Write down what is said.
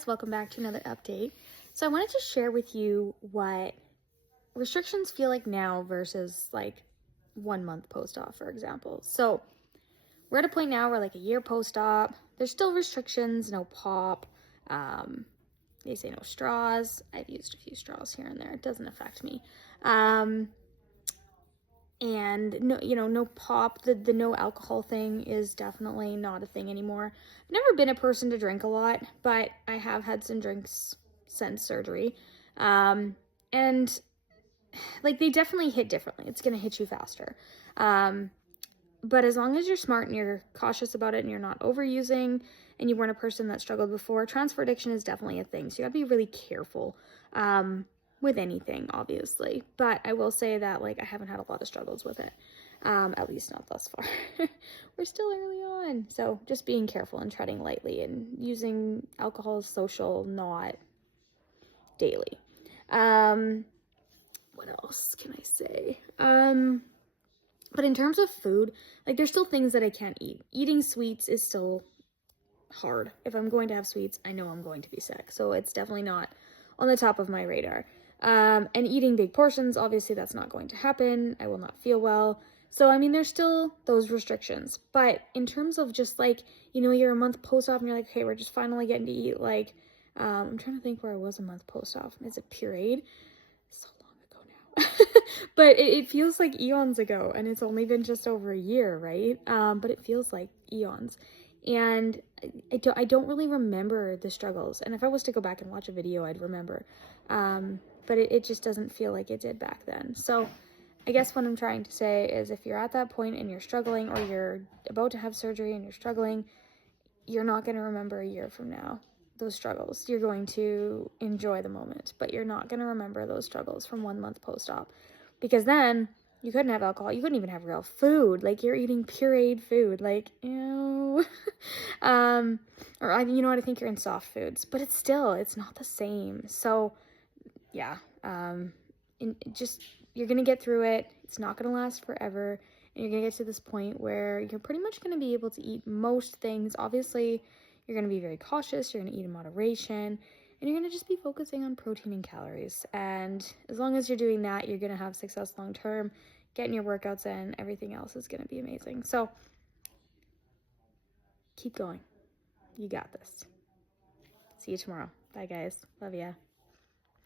guys, welcome back to another update. So I wanted to share with you what restrictions feel like now versus like 1 month post-op, for example. So we're at a point now where like a year post-op, there's still restrictions, no pop, they say no straws. I've used a few straws here and there. It doesn't affect me. And no, no pop. The no alcohol thing is definitely not a thing anymore. I've never been a person to drink a lot, but I have had some drinks since surgery. And like they definitely hit differently. It's going to hit you faster. But as long as you're smart and you're cautious about it and you're not overusing and you weren't a person that struggled before, transfer addiction is definitely a thing. So you gotta be really careful with anything, obviously. But I will say that like I haven't had a lot of struggles with it, at least not thus far. We're still early on. So just being careful and treading lightly and using alcohol as social, not daily. What else can I say? But in terms of food, like there's still things that I can't eat. Eating sweets is still hard. If I'm going to have sweets, I know I'm going to be sick. So it's definitely not on the top of my radar. And eating big portions, obviously that's not going to happen. I will not feel well. So, I mean, there's still those restrictions. But in terms of just like, you're a month post-op and you're like, okay, we're just finally getting to eat. Like, I'm trying to think where I was a month post-op. Is it Pureed? So long ago now. But it feels like eons ago, and it's only been just over a year, right? But it feels like eons. And I don't really remember the struggles. And if I was to go back and watch a video, I'd remember. But it just doesn't feel like it did back then. So I guess what I'm trying to say is if you're at that point and you're struggling, or you're about to have surgery and you're struggling, you're not going to remember a year from now those struggles. You're going to enjoy the moment, but you're not going to remember those struggles from 1 month post-op, because then you couldn't have alcohol. You couldn't even have real food. Like, you're eating pureed food. Like, ew. Or, I think you're in soft foods, but it's not the same. So, yeah. You're going to get through it. It's not going to last forever. And you're going to get to this point where you're pretty much going to be able to eat most things. Obviously, you're going to be very cautious. You're going to eat in moderation. And you're going to just be focusing on protein and calories. And as long as you're doing that, you're going to have success long term. Getting your workouts in, everything else is going to be amazing. So keep going. You got this. See you tomorrow. Bye, guys. Love ya.